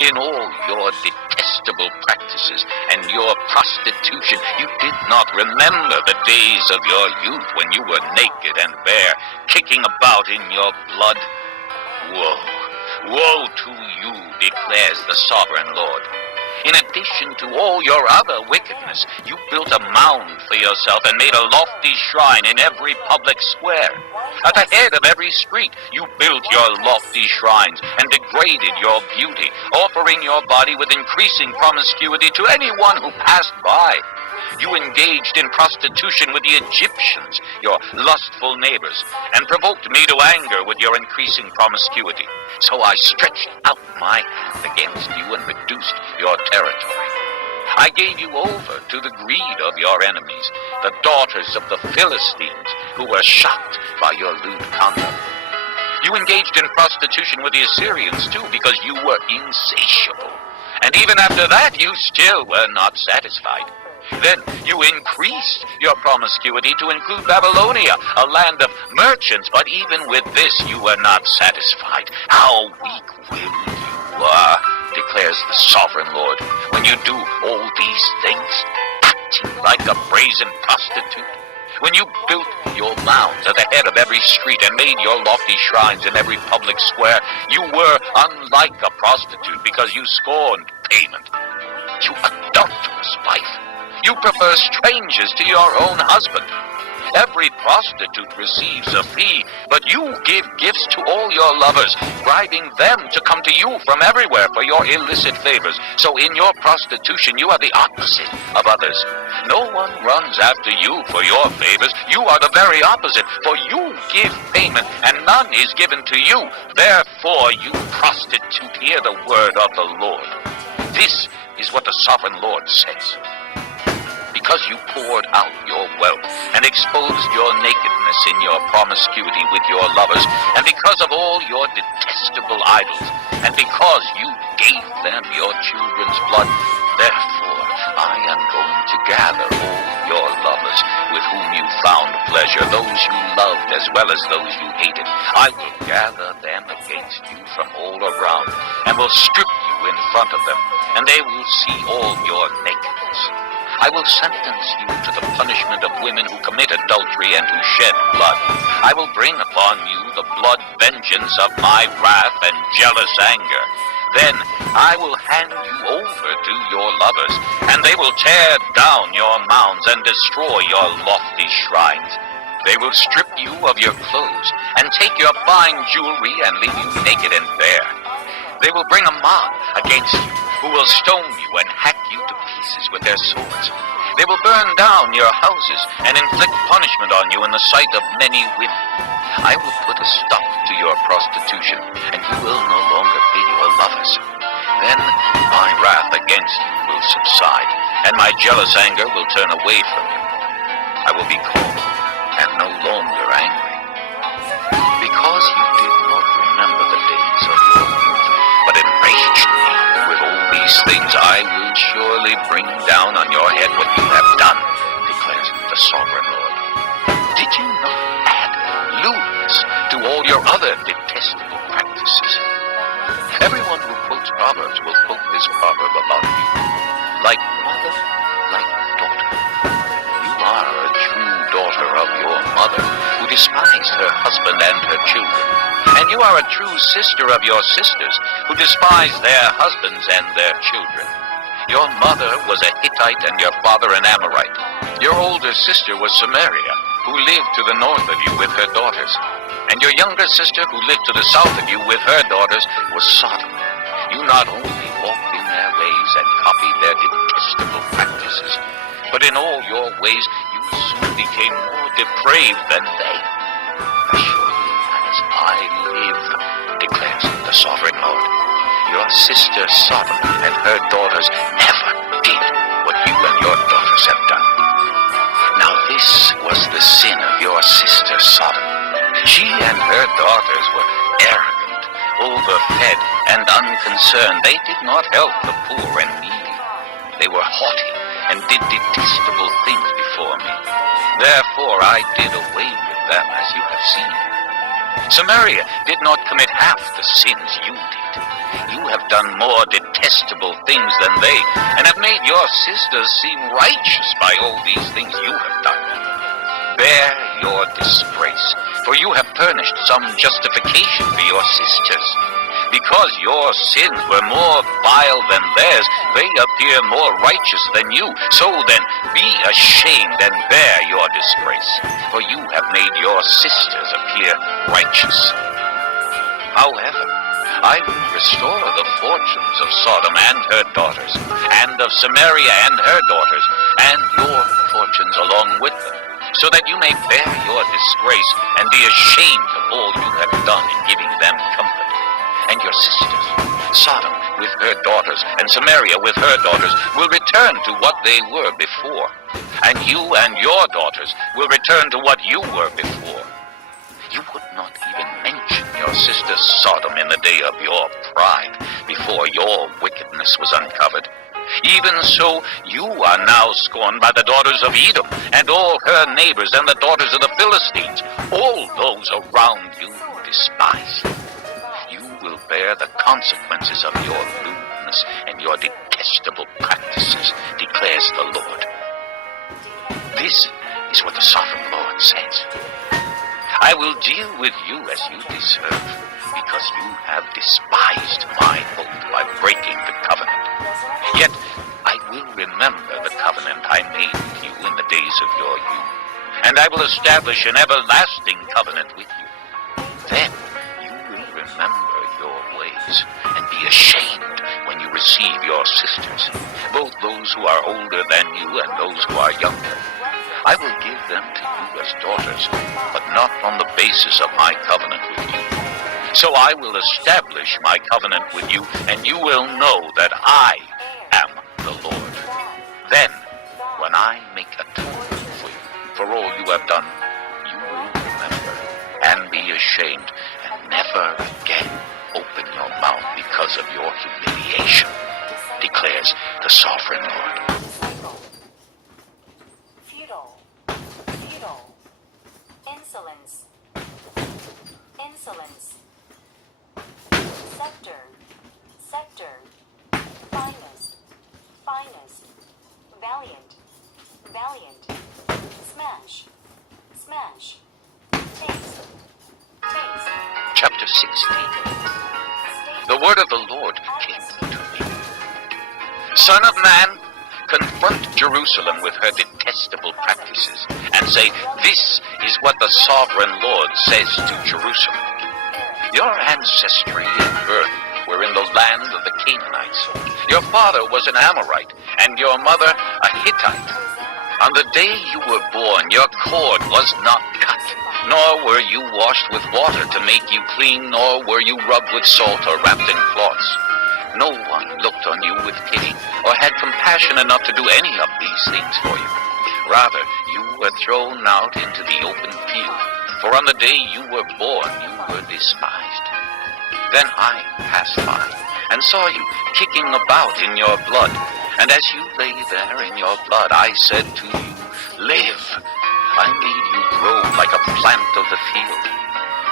In all your detestable practices and your prostitution, you did not remember the days of your youth when you were naked and bare, kicking about in your blood. Woe, woe to you, declares the sovereign Lord. In addition to all your other wickedness, you built a mound for yourself and made a lofty shrine in every public square. At the head of every street, you built your lofty shrines and degraded your beauty, offering your body with increasing promiscuity to anyone who passed by. You engaged in prostitution with the Egyptians, your lustful neighbors, and provoked me to anger with your increasing promiscuity. So I stretched out my hand against you and reduced your territory. I gave you over to the greed of your enemies, the daughters of the Philistines, who were shocked by your lewd conduct. You engaged in prostitution with the Assyrians, too, because you were insatiable. And even after that, you still were not satisfied. Then you increased your promiscuity to include Babylonia, a land of merchants, but even with this you were not satisfied. How weak-willed you are, declares the sovereign Lord, when you do all these things, acting like a brazen prostitute. When you built your mounds at the head of every street and made your lofty shrines in every public square, you were unlike a prostitute because you scorned payment. You adulterous wife! You prefer strangers to your own husband. Every prostitute receives a fee, but you give gifts to all your lovers, bribing them to come to you from everywhere for your illicit favors. So in your prostitution, you are the opposite of others. No one runs after you for your favors. You are the very opposite, for you give payment, and none is given to you. Therefore, you prostitute, hear the word of the Lord. This is what the sovereign Lord says. Because you poured out your wealth and exposed your nakedness in your promiscuity with your lovers, and because of all your detestable idols, and because you gave them your children's blood, therefore I am going to gather all your lovers with whom you found pleasure, those you loved as well as those you hated. I will gather them against you from all around, and will strip you in front of them, and they will see all your nakedness. I will sentence you to the punishment of women who commit adultery and who shed blood. I will bring upon you the blood vengeance of my wrath and jealous anger. Then I will hand you over to your lovers, and they will tear down your mounds and destroy your lofty shrines. They will strip you of your clothes and take your fine jewelry and leave you naked and bare. They will bring a mob against you, who will stone you and hack you to pieces with their swords. They will burn down your houses and inflict punishment on you in the sight of many women. I will put a stop to your prostitution, and you will no longer be your lovers. Then my wrath against you will subside, and my jealous anger will turn away from you. I will be calm and no longer angry. Because you did not remember the days of your youth, but enraged me with all these things, I will surely bring down on your head what you have done, declares the sovereign Lord. Did you not add lewdness to all your other detestable practices? Everyone who quotes Proverbs will quote this proverb about you. Like mother, like daughter. You are a true daughter of your mother, who despised her husband and her children. And you are a true sister of your sisters, who despise their husbands and their children. Your mother was a Hittite and your father an Amorite. Your older sister was Samaria, who lived to the north of you with her daughters. And your younger sister, who lived to the south of you with her daughters, was Sodom. You not only walked in their ways and copied their detestable practices, but in all your ways you soon became more depraved than they. Surely as I live, declares the sovereign Lord, your sister Sodom and her daughters never did what you and your daughters have done. Now this was the sin of your sister Sodom. She and her daughters were arrogant, overfed, and unconcerned. They did not help the poor and needy. They were haughty and did detestable things before me. Therefore I did away with them, as you have seen. Samaria did not commit half the sins you did. You have done more detestable things than they, and have made your sisters seem righteous by all these things you have done. Bear your disgrace, for you have furnished some justification for your sisters. Because your sins were more vile than theirs, they appear more righteous than you. So then, be ashamed and bear your disgrace, for you have made your sisters appear righteous. However, I will restore the fortunes of Sodom and her daughters, and of Samaria and her daughters, and your fortunes along with them, so that you may bear your disgrace and be ashamed of all you have done in giving them company. And your sisters, Sodom with her daughters, and Samaria with her daughters, will return to what they were before. And you and your daughters will return to what you were before. You would not even mention your sister Sodom in the day of your pride, before your wickedness was uncovered. Even so, you are now scorned by the daughters of Edom, and all her neighbors, and the daughters of the Philistines, all those around you who despise you. Will bear the consequences of your lewdness and your detestable practices, declares the Lord. This is what the sovereign Lord says. I will deal with you as you deserve, because you have despised my oath by breaking the covenant. Yet I will remember the covenant I made with you in the days of your youth, and I will establish an everlasting covenant with you. Then you will remember your ways, and be ashamed when you receive your sisters, both those who are older than you and those who are younger. I will give them to you as daughters, but not on the basis of my covenant with you. So I will establish my covenant with you, and you will know that I am the Lord. Then, when I make atonement for you, for all you have done, you will remember and be ashamed, and never again open your mouth because of your humiliation, declares the sovereign Lord. Feudal, insolence, scepter, finest, valiant, smash, taste. Chapter 16. The word of the Lord came to me. Son of man, confront Jerusalem with her detestable practices, and say, this is what the sovereign Lord says to Jerusalem. Your ancestry and birth were in the land of the Canaanites. Your father was an Amorite, and your mother a Hittite. On the day you were born, your cord was not cut, nor were you washed with water to make you clean, nor were you rubbed with salt or wrapped in cloths. No one looked on you with pity, or had compassion enough to do any of these things for you. Rather, you were thrown out into the open field, for on the day you were born, you were despised. Then I passed by, and saw you kicking about in your blood. And as you lay there in your blood, I said to you, live. I made you grow like a plant of the field.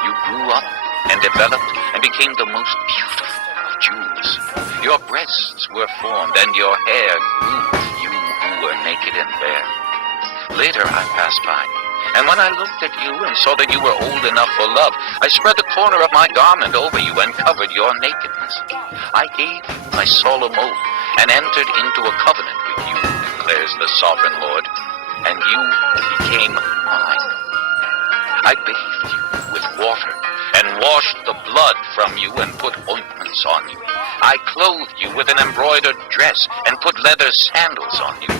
You grew up and developed and became the most beautiful of jewels. Your breasts were formed and your hair grew, you who were naked and bare. Later I passed by, and when I looked at you and saw that you were old enough for love, I spread the corner of my garment over you and covered your nakedness. I gave you my solemn oath and entered into a covenant with you, declares the sovereign Lord, and you became mine. I bathed you with water and washed the blood from you and put ointments on you. I clothed you with an embroidered dress and put leather sandals on you.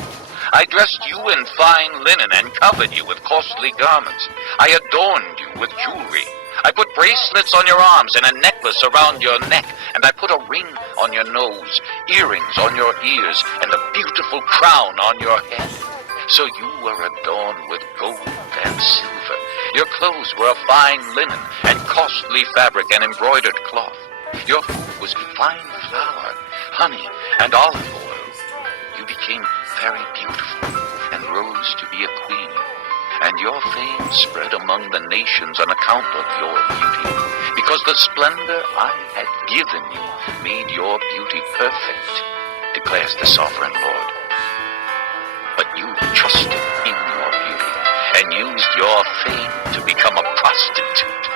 I dressed you in fine linen and covered you with costly garments. I adorned you with jewelry. I put bracelets on your arms and a necklace around your neck, and I put a ring on your nose, earrings on your ears, and a beautiful crown on your head. So you were adorned with gold and silver. Your clothes were of fine linen and costly fabric and embroidered cloth. Your food was fine flour, honey, and olive oil. You became very beautiful and rose to be a queen. and your fame spread among the nations on account of your beauty, because the splendor I had given you made your beauty perfect, declares the sovereign Lord. But you trusted in your beauty and used your fame to become a prostitute.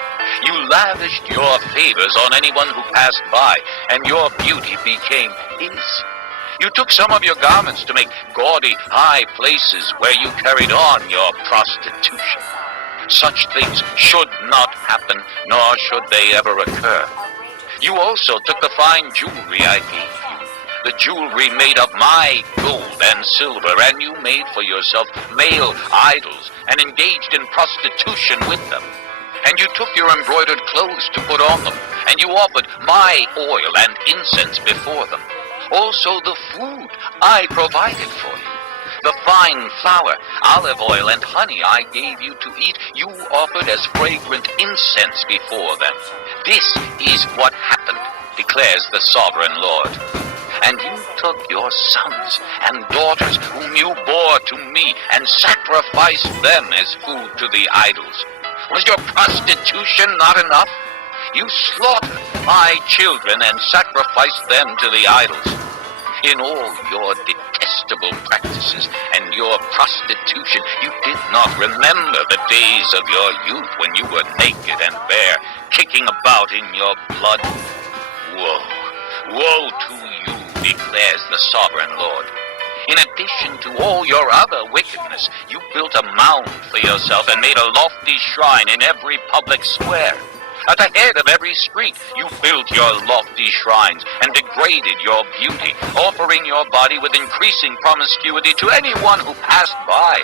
You lavished your favors on anyone who passed by, and your beauty became his. You took some of your garments to make gaudy high places where you carried on your prostitution. Such things should not happen, nor should they ever occur. You also took the fine jewelry I gave you, the jewelry made of my gold and silver, and you made for yourself male idols and engaged in prostitution with them. And you took your embroidered clothes to put on them, and you offered my oil and incense before them. Also the food I provided for you. The fine flour, olive oil, and honey I gave you to eat, you offered as fragrant incense before them. This is what happened, declares the sovereign Lord. And you took your sons and daughters whom you bore to me and sacrificed them as food to the idols. Was your prostitution not enough? You slaughtered my children and sacrificed them to the idols. In all your detestable practices and your prostitution, you did not remember the days of your youth when you were naked and bare, kicking about in your blood. Woe, woe to you, declares the sovereign Lord. In addition to all your other wickedness, you built a mound for yourself and made a lofty shrine in every public square. At the head of every street, you built your lofty shrines and degraded your beauty, offering your body with increasing promiscuity to anyone who passed by.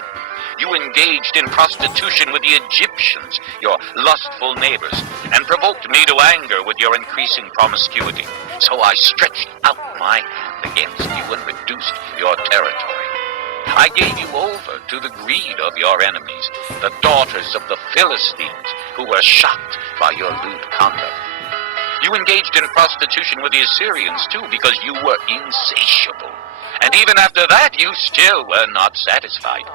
You engaged in prostitution with the Egyptians, your lustful neighbors, and provoked me to anger with your increasing promiscuity. So I stretched out my hand against you and reduced your territory. I gave you over to the greed of your enemies, the daughters of the Philistines, who were shocked by your lewd conduct. You engaged in prostitution with the Assyrians, too, because you were insatiable. And even after that, you still were not satisfied.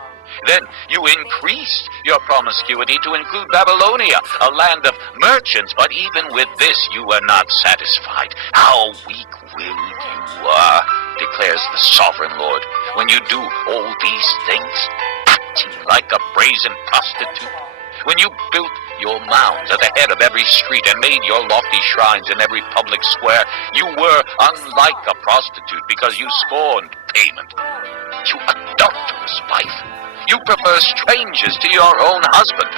Then you increased your promiscuity to include Babylonia, a land of merchants, but even with this you were not satisfied. How weak-willed you are, declares the sovereign Lord, when you do all these things, acting like a brazen prostitute. When you built your mounds at the head of every street and made your lofty shrines in every public square, you were unlike a prostitute because you scorned payment. You adulterous wife! You prefer strangers to your own husband.